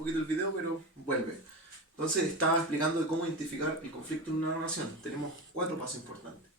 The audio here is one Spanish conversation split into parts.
poquito el video, pero vuelve. Entonces estaba explicando de cómo identificar el conflicto en una narración. Tenemos 4 pasos importantes.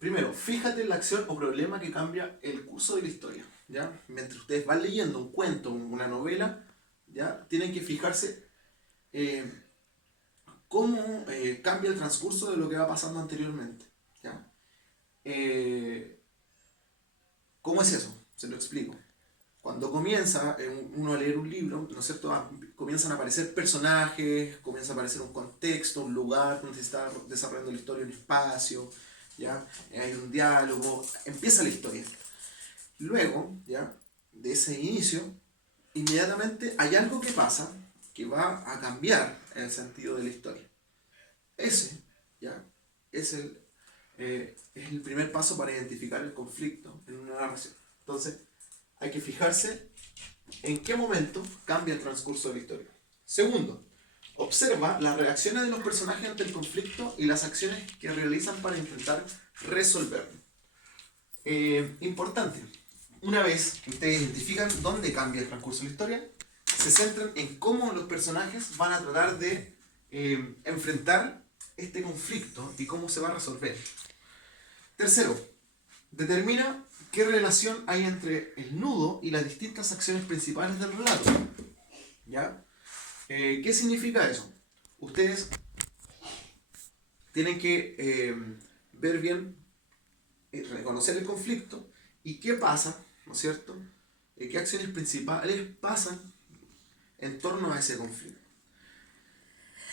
Primero, fíjate en la acción o problema que cambia el curso de la historia, ¿ya? Mientras ustedes van leyendo un cuento, una novela, ¿ya? Tienen que fijarse cómo cambia el transcurso de lo que va pasando anteriormente, ¿ya? ¿Cómo es eso? Se lo explico. Cuando comienza uno a leer un libro, ¿no es cierto? Comienzan a aparecer personajes, comienza a aparecer un contexto, un lugar donde se está desarrollando la historia, un espacio, ¿ya? Hay un diálogo, empieza la historia. Luego, ¿ya? De ese inicio, inmediatamente hay algo que pasa que va a cambiar el sentido de la historia. Ese, ¿ya? Es el primer paso para identificar el conflicto en una narración. Entonces, hay que fijarse en qué momento cambia el transcurso de la historia. Segundo, observa las reacciones de los personajes ante el conflicto y las acciones que realizan para intentar resolverlo. Importante, una vez que ustedes identifican dónde cambia el transcurso de la historia, se centran en cómo los personajes van a tratar de enfrentar este conflicto y cómo se va a resolver. Tercero, determina qué relación hay entre el nudo y las distintas acciones principales del relato. ¿Ya? ¿Qué significa eso? Ustedes tienen que ver bien, reconocer el conflicto y qué pasa, ¿no es cierto? ¿Qué acciones principales pasan en torno a ese conflicto?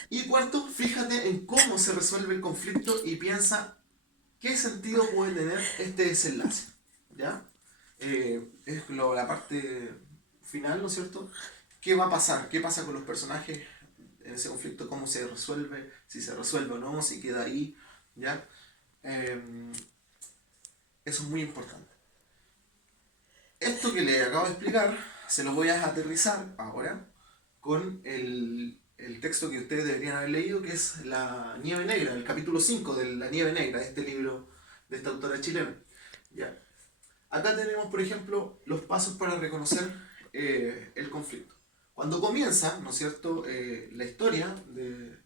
Y cuarto, fíjate en cómo se resuelve el conflicto y piensa qué sentido puede tener este desenlace. ¿Ya? Es la parte final, ¿no es cierto? ¿Qué va a pasar? ¿Qué pasa con los personajes en ese conflicto? ¿Cómo se resuelve? Si se resuelve o no, si queda ahí, ¿ya? Eso es muy importante. Esto que le acabo de explicar, se lo voy a aterrizar ahora con el texto que ustedes deberían haber leído, que es La Nieve Negra, el capítulo 5 de La Nieve Negra, de este libro de esta autora chilena. ¿Ya? Acá tenemos, por ejemplo, los pasos para reconocer el conflicto. Cuando comienza, ¿no es cierto?, la historia de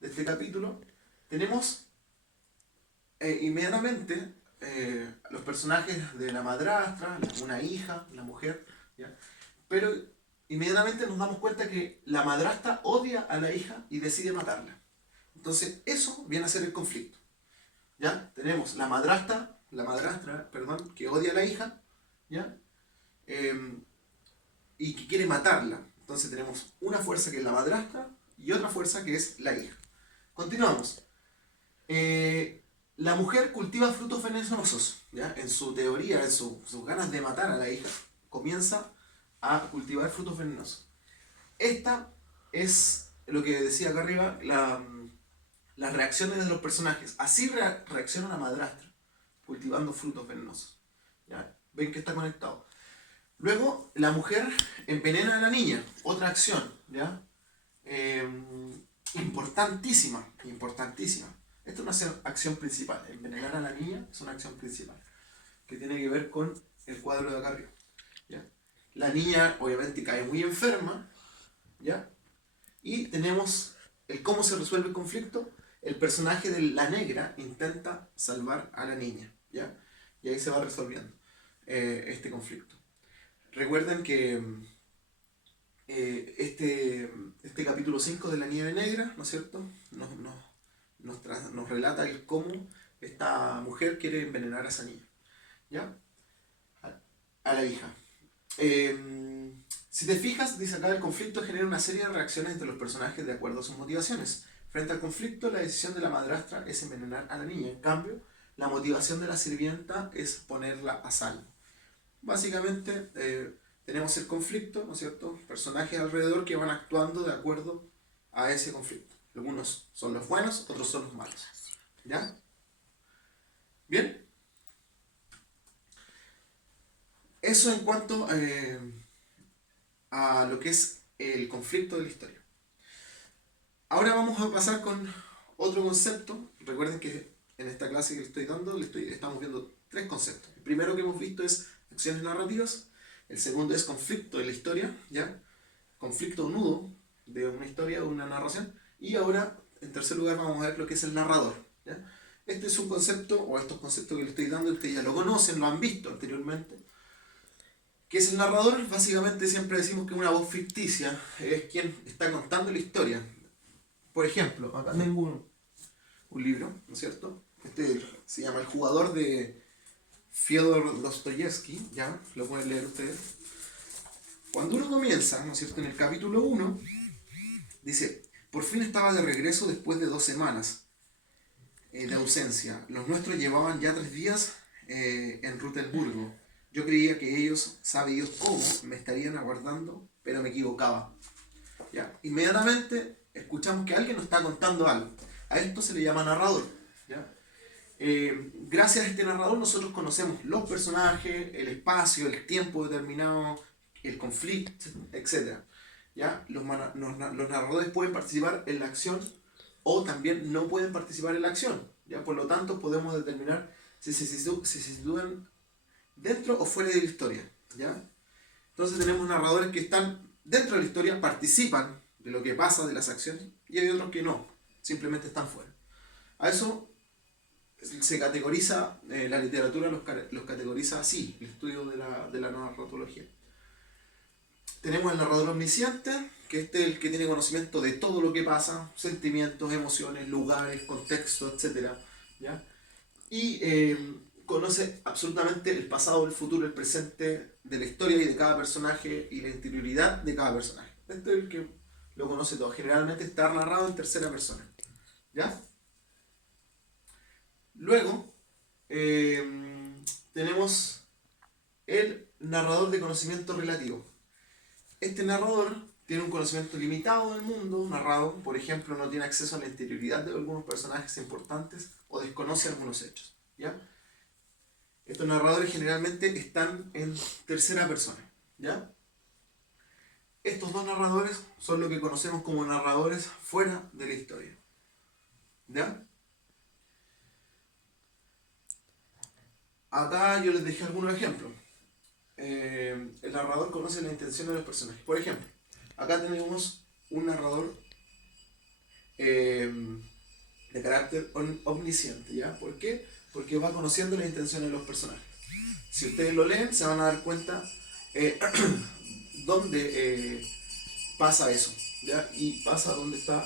este capítulo, tenemos inmediatamente los personajes de la madrastra, una hija, la mujer, ¿ya? Pero inmediatamente nos damos cuenta que la madrastra odia a la hija y decide matarla. Entonces, eso viene a ser el conflicto. ¿Ya? Tenemos la madrastra, perdón, que odia a la hija, ¿ya? Y que quiere matarla. Entonces tenemos una fuerza que es la madrastra y otra fuerza que es la hija. Continuamos. La mujer cultiva frutos venenosos, ¿ya? En su teoría, en sus ganas de matar a la hija, comienza a cultivar frutos venenosos. Esta es lo que decía acá arriba, las reacciones de los personajes. Así reacciona la madrastra, cultivando frutos venenosos. ¿Ya? Ven que está conectado. Luego, la mujer envenena a la niña, otra acción, ¿ya? Importantísima, importantísima. Esta es una acción principal. Envenenar a la niña es una acción principal, que tiene que ver con el cuadro de acá arriba, ¿ya? La niña obviamente cae muy enferma, ¿ya? Y tenemos el cómo se resuelve el conflicto. El personaje de la negra intenta salvar a la niña, ¿ya? Y ahí se va resolviendo este conflicto. Recuerden que este capítulo 5 de La Nieve Negra, ¿no es cierto?, nos relata el cómo esta mujer quiere envenenar a esa niña, ¿ya? A la hija. Si te fijas, dice acá, el conflicto genera una serie de reacciones entre los personajes de acuerdo a sus motivaciones. Frente al conflicto, la decisión de la madrastra es envenenar a la niña. En cambio, la motivación de la sirvienta es ponerla a salvo. Básicamente, tenemos el conflicto, ¿no es cierto? Personajes alrededor que van actuando de acuerdo a ese conflicto. Algunos son los buenos, otros son los malos. ¿Ya? ¿Bien? Eso en cuanto a lo que es el conflicto de la historia. Ahora vamos a pasar con otro concepto. Recuerden que en esta clase que le estoy dando, estamos viendo 3 conceptos. El primero que hemos visto es acciones narrativas. El segundo es conflicto de la historia, ¿ya? conflicto o nudo de una historia o una narración. Y ahora, en tercer lugar, vamos a ver lo que es el narrador. ¿Ya? Este es un concepto, o estos conceptos que le estoy dando, ustedes ya lo conocen, lo han visto anteriormente. ¿Qué es el narrador? Básicamente siempre decimos que una voz ficticia es quien está contando la historia. Por ejemplo, acá tengo un libro, ¿no es cierto? Este se llama El jugador de Fyodor Dostoyevsky, ¿ya? Lo pueden leer ustedes. Cuando uno comienza, ¿no es cierto? En el capítulo 1, dice, por fin estaba de regreso después de 2 semanas de ausencia. Los nuestros llevaban ya 3 días en Rutemburgo. Yo creía que ellos, sabe Dios cómo, me estarían aguardando, pero me equivocaba. ¿Ya? Inmediatamente escuchamos que alguien nos está contando algo. A esto se le llama narrador. ¿Ya? Gracias a este narrador nosotros conocemos los personajes, el espacio, el tiempo determinado, el conflicto, etc. ¿Ya? Los narradores pueden participar en la acción o también no pueden participar en la acción. ¿Ya? Por lo tanto podemos determinar si se sitúan dentro o fuera de la historia. ¿Ya? Entonces tenemos narradores que están dentro de la historia, participan de lo que pasa, de las acciones, y hay otros que no, simplemente están fuera. A eso se categoriza, la literatura los categoriza así, el estudio de la narratología. Tenemos el narrador omnisciente, que este es el que tiene conocimiento de todo lo que pasa, sentimientos, emociones, lugares, contextos, etc. ¿Ya? Y conoce absolutamente el pasado, el futuro, el presente de la historia y de cada personaje y la interioridad de cada personaje. Este es el que lo conoce todo. Generalmente está narrado en tercera persona. ¿Ya? Luego tenemos el narrador de conocimiento relativo. Este narrador tiene un conocimiento limitado del mundo narrado, por ejemplo, no tiene acceso a la interioridad de algunos personajes importantes o desconoce algunos hechos. ¿Ya? Estos narradores generalmente están en tercera persona. ¿Ya? Estos dos narradores son lo que conocemos como narradores fuera de la historia. ¿Ya? Acá yo les dejé algunos ejemplos. El narrador conoce la intención de los personajes. Por ejemplo, acá tenemos un narrador de carácter omnisciente. ¿Ya? ¿Por qué? Porque va conociendo la intención de los personajes. Si ustedes lo leen, se van a dar cuenta dónde pasa eso. ¿Ya? Y pasa donde está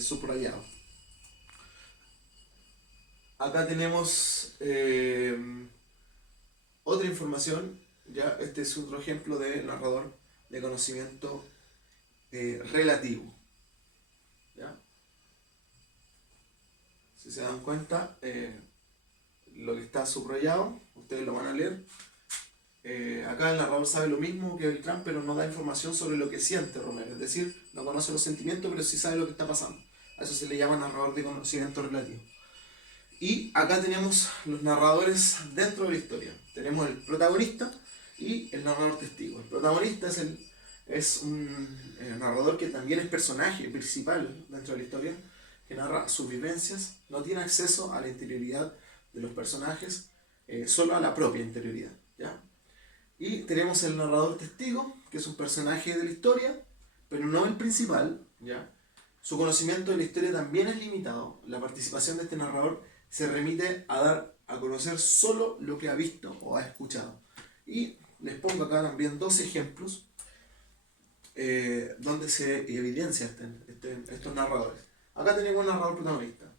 subrayado. Acá tenemos otra información, ya este es otro ejemplo de narrador de conocimiento relativo. ¿Ya? Si se dan cuenta, lo que está subrayado, ustedes lo van a leer. Acá el narrador sabe lo mismo que Beltrán, pero no da información sobre lo que siente Romero, es decir, no conoce los sentimientos, pero sí sabe lo que está pasando. A eso se le llama narrador de conocimiento relativo. Y acá tenemos los narradores dentro de la historia. Tenemos el protagonista y el narrador testigo. El protagonista es un narrador que también es personaje principal dentro de la historia, que narra sus vivencias, no tiene acceso a la interioridad de los personajes, solo a la propia interioridad. ¿Ya? Y tenemos el narrador testigo, que es un personaje de la historia, pero no el principal. ¿Ya? Su conocimiento de la historia también es limitado. La participación de este narrador se remite a dar a conocer solo lo que ha visto o ha escuchado. Y les pongo acá también 2 ejemplos donde se evidencia estos narradores. Acá tenemos un narrador protagonista.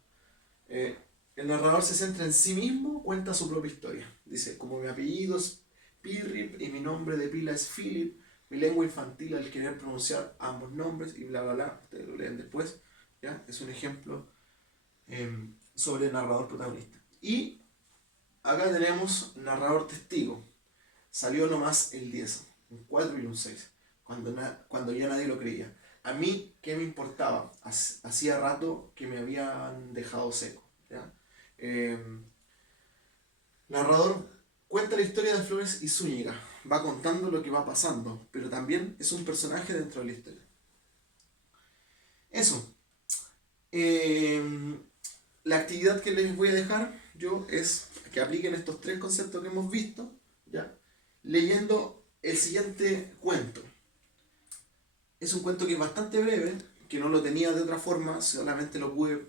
El narrador se centra en sí mismo, cuenta su propia historia. Dice, como mi apellido es Pirrip y mi nombre de pila es Philip, mi lengua infantil al querer pronunciar ambos nombres y bla bla bla, ustedes lo leen después. ¿Ya? Es un ejemplo sobre el narrador protagonista. Y acá tenemos narrador testigo. Salió nomás el 10, un 4 y un 6, cuando ya nadie lo creía. A mí, ¿qué me importaba? Hacía rato que me habían dejado seco. ¿Ya? Narrador cuenta la historia de Flores y Zúñiga. Va contando lo que va pasando, pero también es un personaje dentro de la historia. Eso. La actividad que les voy a dejar yo es que apliquen estos 3 conceptos que hemos visto, ¿ya? Leyendo El siguiente cuento es un cuento que es bastante breve, que no lo tenía de otra forma, solamente lo pude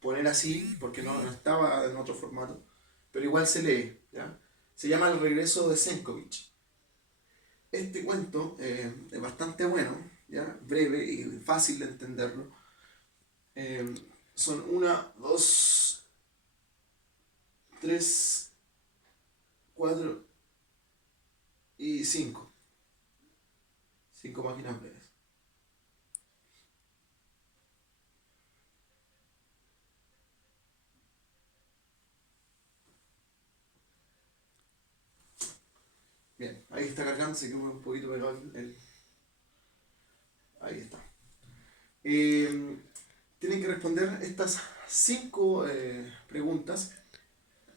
poner así porque no estaba en otro formato, pero igual se lee, ¿ya? Se llama El regreso de Senkovich. Este cuento es bastante bueno, ¿ya? Breve y fácil de entenderlo. Eh, Son una, dos, tres, cuatro y cinco. Cinco páginas breves. Bien, ahí está cargando, se quedó un poquito pegado ahí está. Tienen que responder estas cinco preguntas,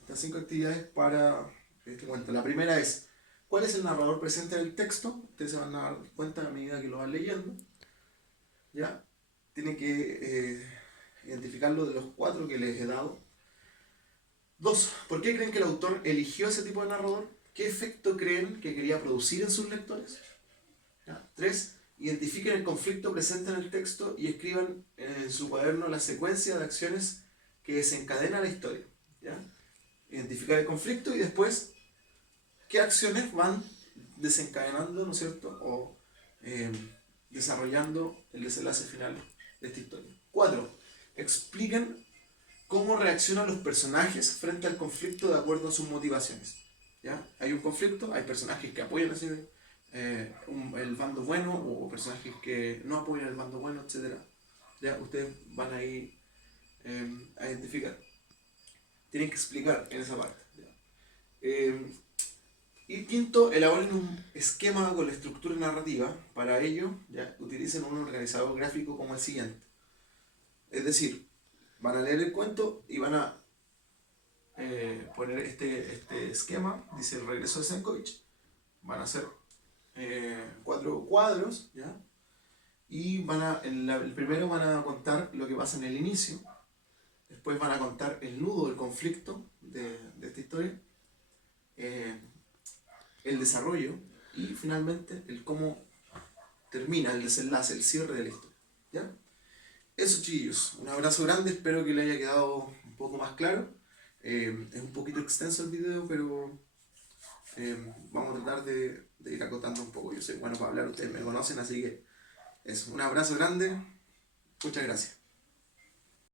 estas cinco actividades para este cuento. La primera es, ¿cuál es el narrador presente en el texto? Ustedes se van a dar cuenta a medida que lo van leyendo. ¿Ya? Tienen que identificarlo de los cuatro que les he dado. Dos, ¿por qué creen que el autor eligió ese tipo de narrador? ¿Qué efecto creen que quería producir en sus lectores? ¿Ya? Tres, identifiquen el conflicto presente en el texto y escriban en su cuaderno la secuencia de acciones que desencadena la historia. ¿Ya? Identificar el conflicto y después qué acciones van desencadenando, ¿no es cierto? O desarrollando el desenlace final de esta historia. Cuatro, expliquen cómo reaccionan los personajes frente al conflicto de acuerdo a sus motivaciones. ¿Ya? Hay un conflicto, hay personajes que apoyan el bando bueno o personajes que no apoyan el bando bueno, etc. ¿Ya? Ustedes van a ir a identificar. Tienen que explicar en esa parte. ¿Ya? Y quinto, elaboren un esquema con la estructura narrativa. Para ello, ¿ya? Utilicen un organizador gráfico como el siguiente. Es decir, van a leer el cuento y van a poner este esquema, dice el regreso de Senkovich. Van a hacer 4 cuadros, ¿ya? Y el primero van a contar lo que pasa en el inicio, después van a contar el nudo, el conflicto de esta historia, el desarrollo y finalmente el cómo termina, el desenlace, el cierre de la historia. ¿Ya? Eso, chiquillos, un abrazo grande, espero que les haya quedado un poco más claro. Es un poquito extenso el video, pero vamos a tratar de ir acotando un poco. Yo soy bueno para hablar, ustedes me conocen, así que es un abrazo grande, muchas gracias.